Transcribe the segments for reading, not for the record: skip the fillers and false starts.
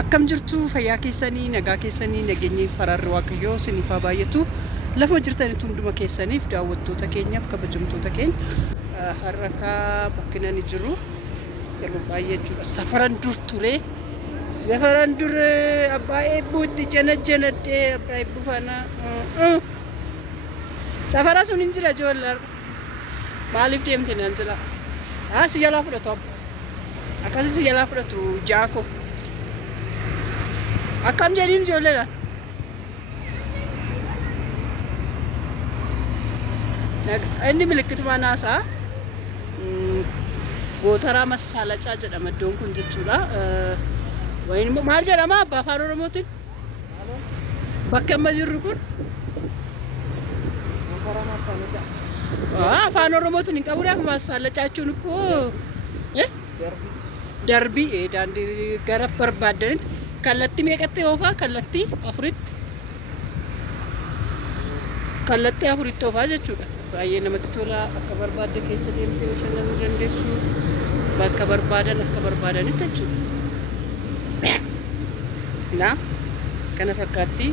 Akkam jirtu fayyaa keessanii nagaa keessanii nageenyi fararri waaqayyoo isiniif haa baay'atu. Lafa jirtanitti hunduma keessaniif daawwattoota keenyaaf kabajamtoota keenya har'a bakkina ni jiru. Yeroo baay'ee jechuudha. Safaran dur ture. Safaran dur abbaa eebbuutti janajjanadhee abbaa eebbuu faana safara sun hin jira ijoollee. Maaliif deemte naan jira? Si jalaa fudhatu abba. Akkasii si jalaa fudhatu jaako. Akkam jedhiin ijoolleedha. Inni milikkituma naasaa gootaraa Massaalacaa jedhama iddoon kun jechuudha. Maal jedhama abbaa afaan Oromootiin? Bakka amma jirru kun? Gootaraa Massaalacaa. Afaan Oromootiin hin qabu dha. Massaalacaa jechuun ikkoo darbii daandii gara barbaadanitti. Kallattii meeqatti oofaa? Kallattii afuritti. Kallattii afuritti oofaa jechuudha. Baay'ee namatti tola. Akka barbaadde keessa deemtee bashannanuu dandeessu. Bakka barbaadan akka barbaadanitti jechuudha. Naa kana fakkaatti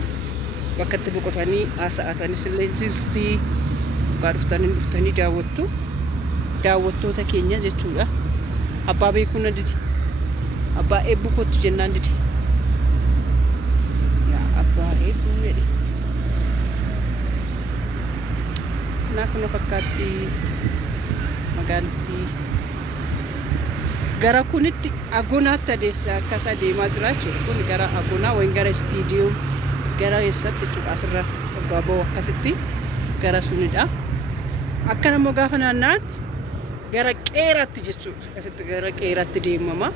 bakka itti boqotanii haasa'atanis illee jirti. Dhugaa dhuftanii daawwattu. Daawwattoota keenya jechuudha. Abbaa beekuu na didi. Abbaa eebbuu kottu jennaan didi. Eebbuu jedhe. Naa kana fakkaatti magaalattii gara kunitti Agonaatti adeemsa akkasa deemaa jira jechuudha. Kun gara Agonaa wayin gara istiidiyoom gara eessatti jechuudha. Asirra gabaaboo akkasitti gara sunidha. Akka namoo gaafa naanna'an gara Qeeraatti jechuudha. Akkasitti gara Qeeraatti deemama.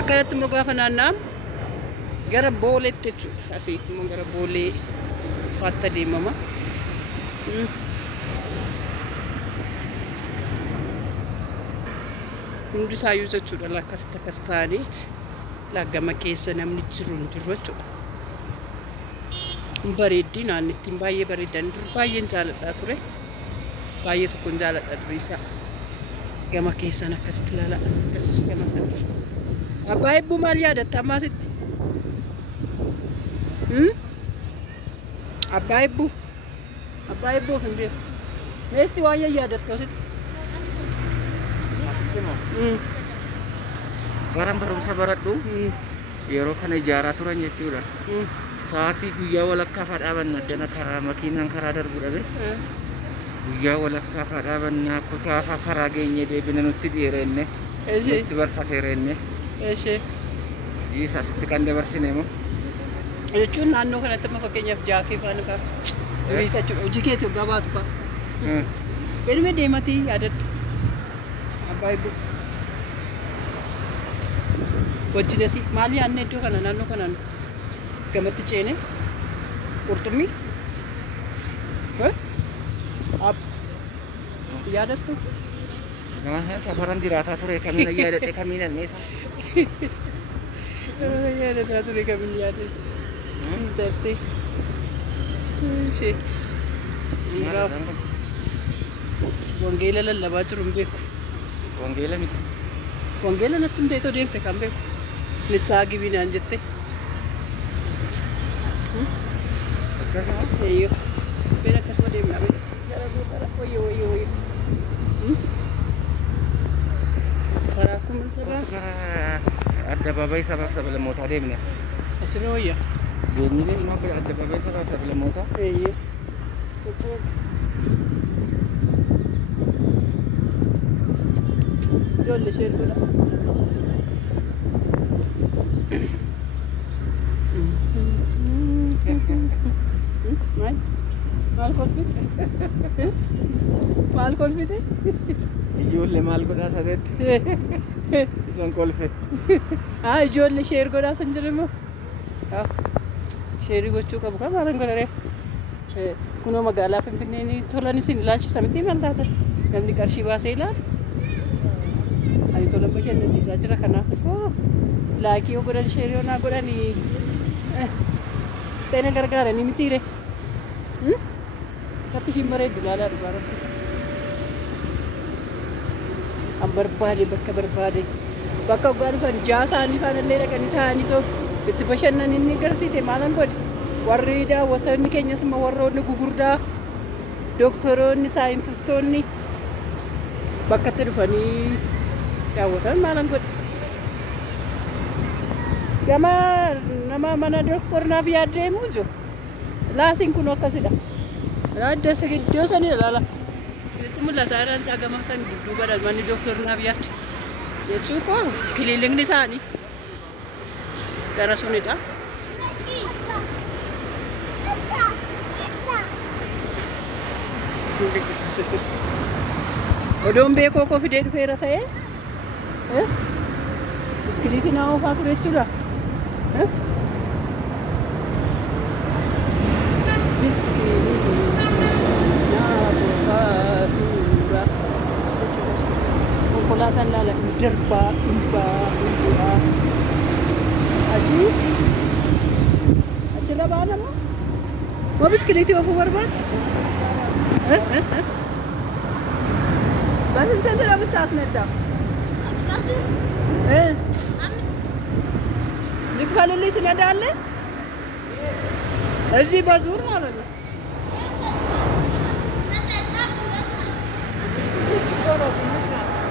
Akkanatti immoo gaafa naanna'an gara Booleetti jechuudha. Asii immoo gara Boolee faatti deemama. Hundi isaayyuu jechuudha akkasitti akkas ta'aniiti laggama keessa namni jiru hin jiru jechuudha. Bareeddii naannittiin baay'ee bareedan dur baay'een jaaladhaa ture. Baay'ee tokkoon jaaladha duriisaa. Gama keessan akkasitti ilaalaa akkas gama sana. Abbaa eebbuu maal yaadatta ammaasitti? Abbaa eebbuu hin beeku. Meessi waan yaadattu asitti? Baraan barumsa baradhu yeroo kana ijaaraa turan jechuudha. Sa'aatii guyyaa walakkaa dhaabanna addana karaa makiinaan karaa darbu dhabe. Guyyaa walakkaa dhaabanna kutaa karaa geenye deebina nutti dheerenne. Nutti barfateerenne. Asitti kan dabarsine moo? Jechuun naannoo kanatti amma fakkeenyaaf jaakee faana fa'a. Duriisa jechuudha. Hojii keetii waggaa baatu fa'a. Beelme deematii yaadadhu. Abbaa eebbuu. Wajjin asii maal yaadne iddoo kana naannoo kanaan gamatti ceene qurxummii. Yaadattu? Safaran jiraataa ture kamiin yaadadhe kamiin anneessa? Yaadataa ture kamiin yaadadhe? Seeftee. Wangeela lallabaa jiru hin beeku. Wangeela miti. Wangeela natti hundee too deemte kan beeku. Nissaa gibinaan jette. Akkasuma? Eeyyoo. Been akkasuma deemnaa beekti. Gara gootara wayyo. Karaa kun irraa addabaabaayii sabaaf sablammootaa deemne. Achirra wayya. Deemnee deemnaa akka addabaabaayii sabaaf sablammootaa. Eeyyee. Ijoollee ishee godha. Maal kolfite? Maal kolfite? Ijoollee maal godhaa sadeetti? Isan kolfe. Ijoollee ishee godhaa san jedhamu. Sheerii gochuu qabu kan maalan godhare. Kunoo magaalaa Finfinnee tolan isin ilaalchisa miti maal taatan? Namni qarshii baasee ilaala. Ani tolan bashannansiisaa jira kanaaf laakii yoo godhan sheerii yoo naa godhanii teena gargaaranii mitiire. Katti ishiin bareeddu ilaalaa dhugaarratti. An barbaade bakka barbaade bakka dhugaa dhufan jaasaanii faanallee dhaqanii taa'anii too itti bashannan inni agarsiise maalan godhe warri daawwattoonni keenyas immoo warroonni gugurdaa doktoroonni saayintistoonni bakka itti dhufanii daawwatan maalan godhe gama nama mana doktornaaf yaaddeemuu jiru laasiin kun akkasidha adda isa gidduu sanii ilaala sitti mul'ataadhaan isaa gama san dudduubadhaan manni doktornaaf yaadde jechuu koo kiliinikni isaanii gara sunidha. Odoon beekoo koo fidee dhufeera ta'ee biskiliitii naa oofaa ture jechuudha. Biskiliitii naa oofaa tura konkolaataan laala darbaa dhumbaa achirra ba'aa nama moo biskiliitii oofuu barbaadde? በስንት ስንት ነው የምታስነዳው? ልክፈልልኝ ትነዳለህ? እዚህ በዙር ማለት ነው።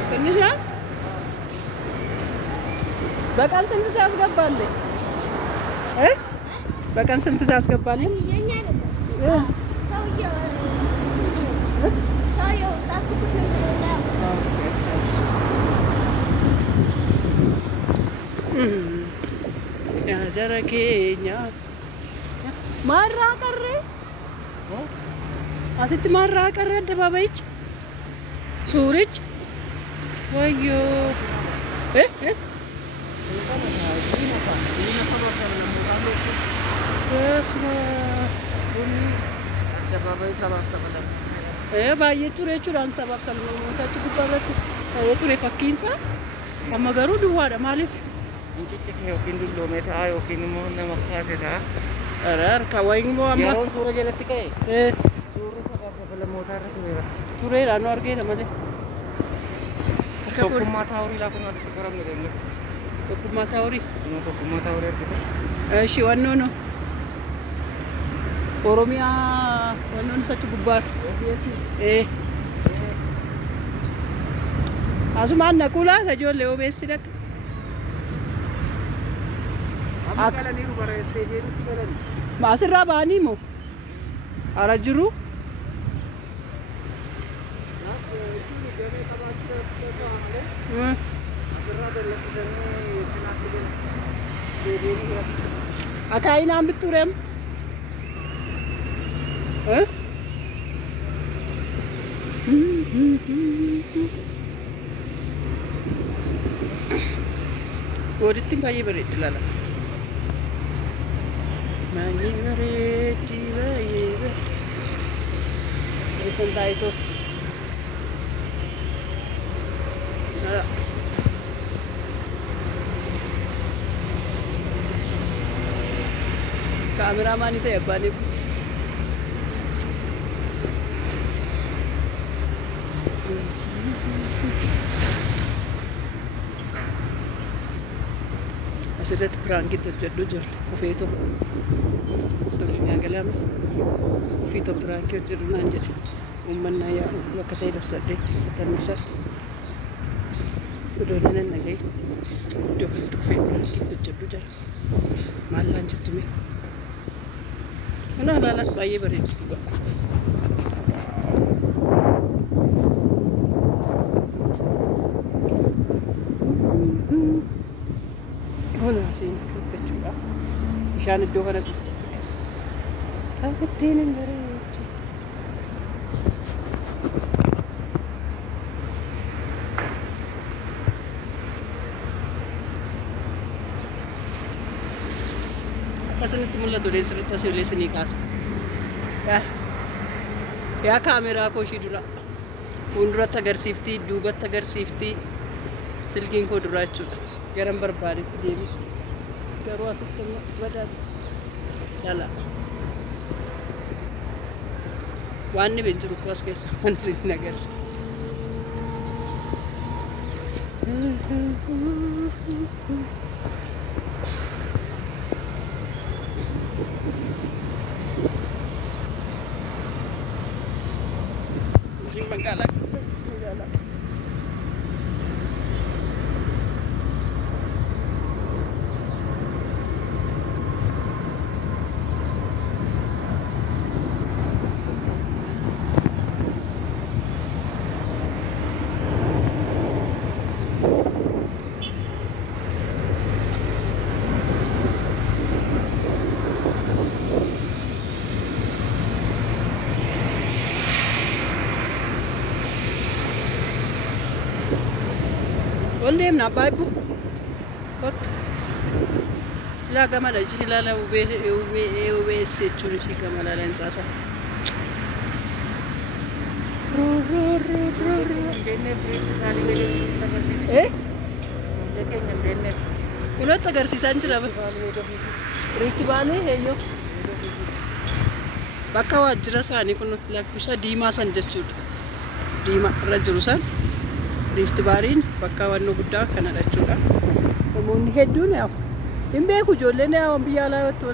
ትንሽ ናት? በቀን ስንት ታስገባለህ? በቀን ስንት ታስገባለህ? Ya jara keenya marraa qarree asitti marraa qarree addabaabayichi suurichi wayyoo baay'ee ture jechuudhaan sabaaf sablammootaatti gubbaarratti ture fakkiinsaa amma garuu duwwaadha maaliif Ciccik yookiin dulloomee ta'a yookiin immoo nama kaase ta'a. Harka wayiin immoo amma Yeroon suura jalatti ka'e suurri sabaaf sablammootaa irra tureera. Tureera nu argeera malee. Tokkummaa taawurii laa kun asitti qoramne deemne. Tokkummaa taawurii? Tokkummaa taawurii argite. Ishii wannoon Oromiyaa wannoon sachi gubbaa. Asumaan naquu laata ijoollee obeessi dhaqa. Asirraa ba'anii moo? Ara jiru? Akaayinaan bittureem? Godittiin baay'ee bareeddi laala. Baay'ee bareeddi baay'ee bareeddi. Risan taa'eetoo. Kaameraamaanii ta'e abbaanii. Asirratti piraankitti hojjedhu jirti. Kufeetoo. Tolini agalame. Kufiitoo piraankii hojjedhu naan jedhe. Uummanni yaa'u bakka ta'e dabsadhee sattannuusaa. Iddoo nan nagee. Iddoo kanatti kufee piraankitti hojjedhu jira. Maallaan jettume. Mana ilaalaa baay'ee bareeddi. Asiin akkas jechuudha. Bishaan iddoo kana turte akkas. Dhaabbatteen hin bareeddi. Akkasumatti mul'atu sirriitti asii olii isinii kaasa. Yaa kaameraa koo ishii dura. Fuulduratti agarsiiftii, duubatti agarsiiftii. Silkiin koo duraa jechuudha. Garan barbaadetti deebisa. Garuu asitti badaadha. Dhala. Waan ni jiru as keessa wanti hin agarre. Manggalak. Oldem na baibu. Kok. La gamala jilala ube sechun shi gamala lensasa. Eh? Ulat agarsiisan jira ba? Rift Valley heeyyo. Bakka waajjira isaanii kun nutti lakkoofsa diimaa san jechuudha. Diimaa irra jiru san Rift Valley bakka wannoo guddaa kanadha jechuudha. Namoonni hedduun yaa hin beeku ijoolleen yaa biyya alaa yoo ta'u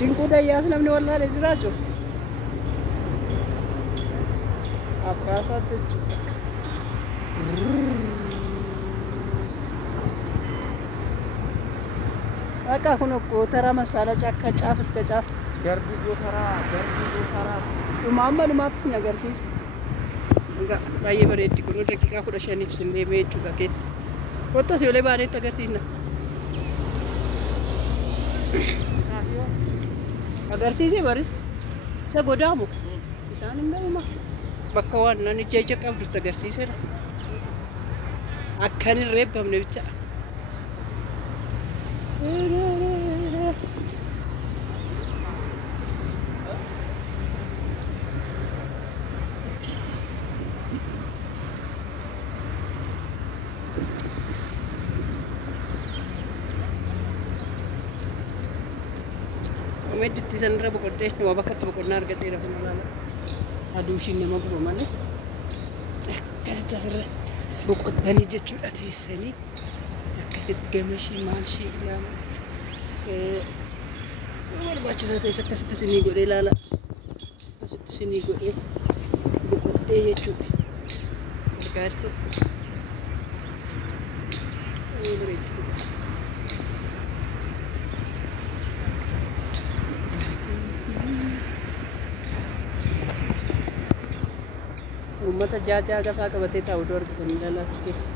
dinquu dayyaas namni wallaalee jira jiru. Akkaasaa jechuudha. Akka kun gootara masaala akka caaf iska caaf. Darbii gootaraa. Dhumaatti sin agarsiisa. Baay'ee bareeddi kun daqiiqaa 15 sin deemee jechuudha keessa. Kottas yoo baanetti agarsiisna. Agarsiisee baris. Isa godaamu. Isaan hin beekama. Bakka waan nan ija qabdutti agarsiiseera. Akkan hin reebbamne bicha. Meditti sanirra boqodee nama bakkatti boqonnaa argadhee lafa nalaala. Aduushiin nama guba malee akkasitti asirra boqottanii jechuudha teessanii akkasitti gamashii maalshii ilaala. Barbaachisaa ta'es akkasitti isinii godhee ilaala. Akkasitti isinii godhee boqodhee jechuudha. Gargaartu. Ummata jaajaa gasaa qabatee taa'u argitan ilaalaa achi keessa.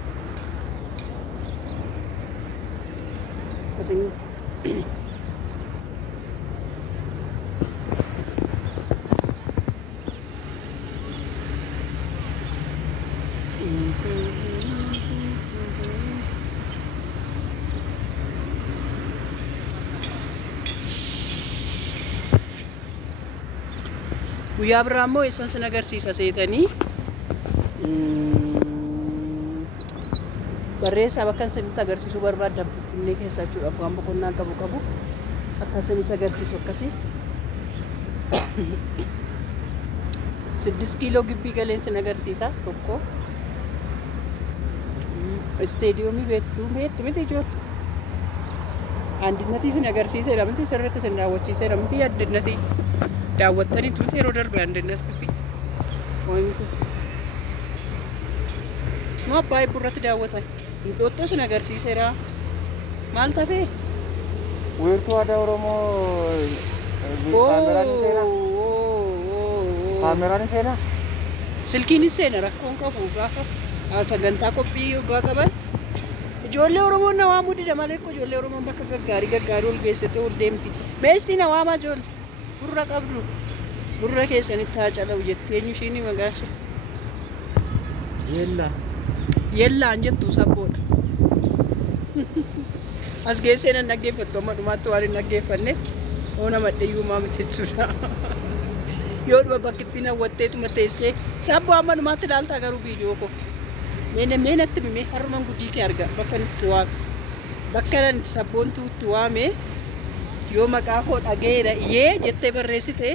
Guyyaa biraa immoo eessan sin agarsiisa seetanii barreessaa bakka isinitti agarsiisuu barbaaddan inni keessa jechuudha waan boqonnaa qabu akka isinitti agarsiisu akkasii 6 kiiloo gibbii galeen sin agarsiisa tokko isteediyoomii beektu miti ijoollee andinnati sin agarsiiseera miti sirriitti sin daawwachiiseera miti andinnati daawwattanii tuuti yeroo darbe andinnas gibbii ma abbaa burratti daawwatan Intootoo sin agarsiiseera maal tafee? Wiirtuu aadaa Oromoo kaameraan seenaa? Silkiinis seena rakkoon qabu gaafa sagantaa qophii yoggaa qaban ijoollee Oromoon na waamuu dida malee ijoollee Oromoon bakka gaggaarii ol geessite ol deemti. Meestii na waamaa ijoollee gurra qabdu gurra keessanitti haa calawu jettee eenyu ishiin magaasha. Yellaan jettu sabboodha. As geessee nan dhaggeeffattu amma dhumaatti waan hin dhaggeeffanneef oona madheeyyuu maamiti jechuudha. Yoo dhuma bakki ittiin hawwatteetuma teessee sabboo amma dhumaatti ilaaltaa garuu viidiyoo koo. Meenatti mimee harman guddii kee arga bakka itti waame. Bakka itti sabboontuu itti waame yoo maqaa koo dhageera iyyee jettee barreessite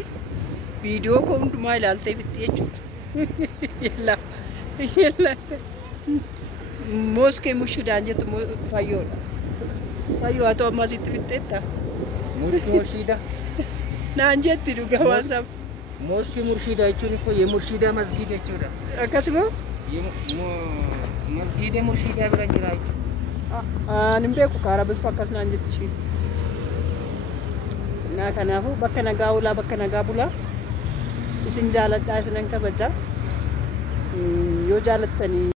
viidiyoo koo hundumaa ilaaltee fitti jechuudha. Yella. Moskee mushuudhaan jettu fayyoodha. Fayyoo haa ta'u ammaa sitti bitteetta. Moskee Murshiida. Naan jetti dhugaa waan sab. Moskee Murshiida jechuun immoo Murshiida masgiida jechuudha. Akkasuma masgiida Murshiidaa bira jira jechuudha. Ani hin beeku kaara bifa akkas naan jetti isheen. Naa kanaafuu bakka nagaa ulaa bakka nagaa bulaa. Isin jaaladhaa isinan kabajaa. Yoo jaalattanii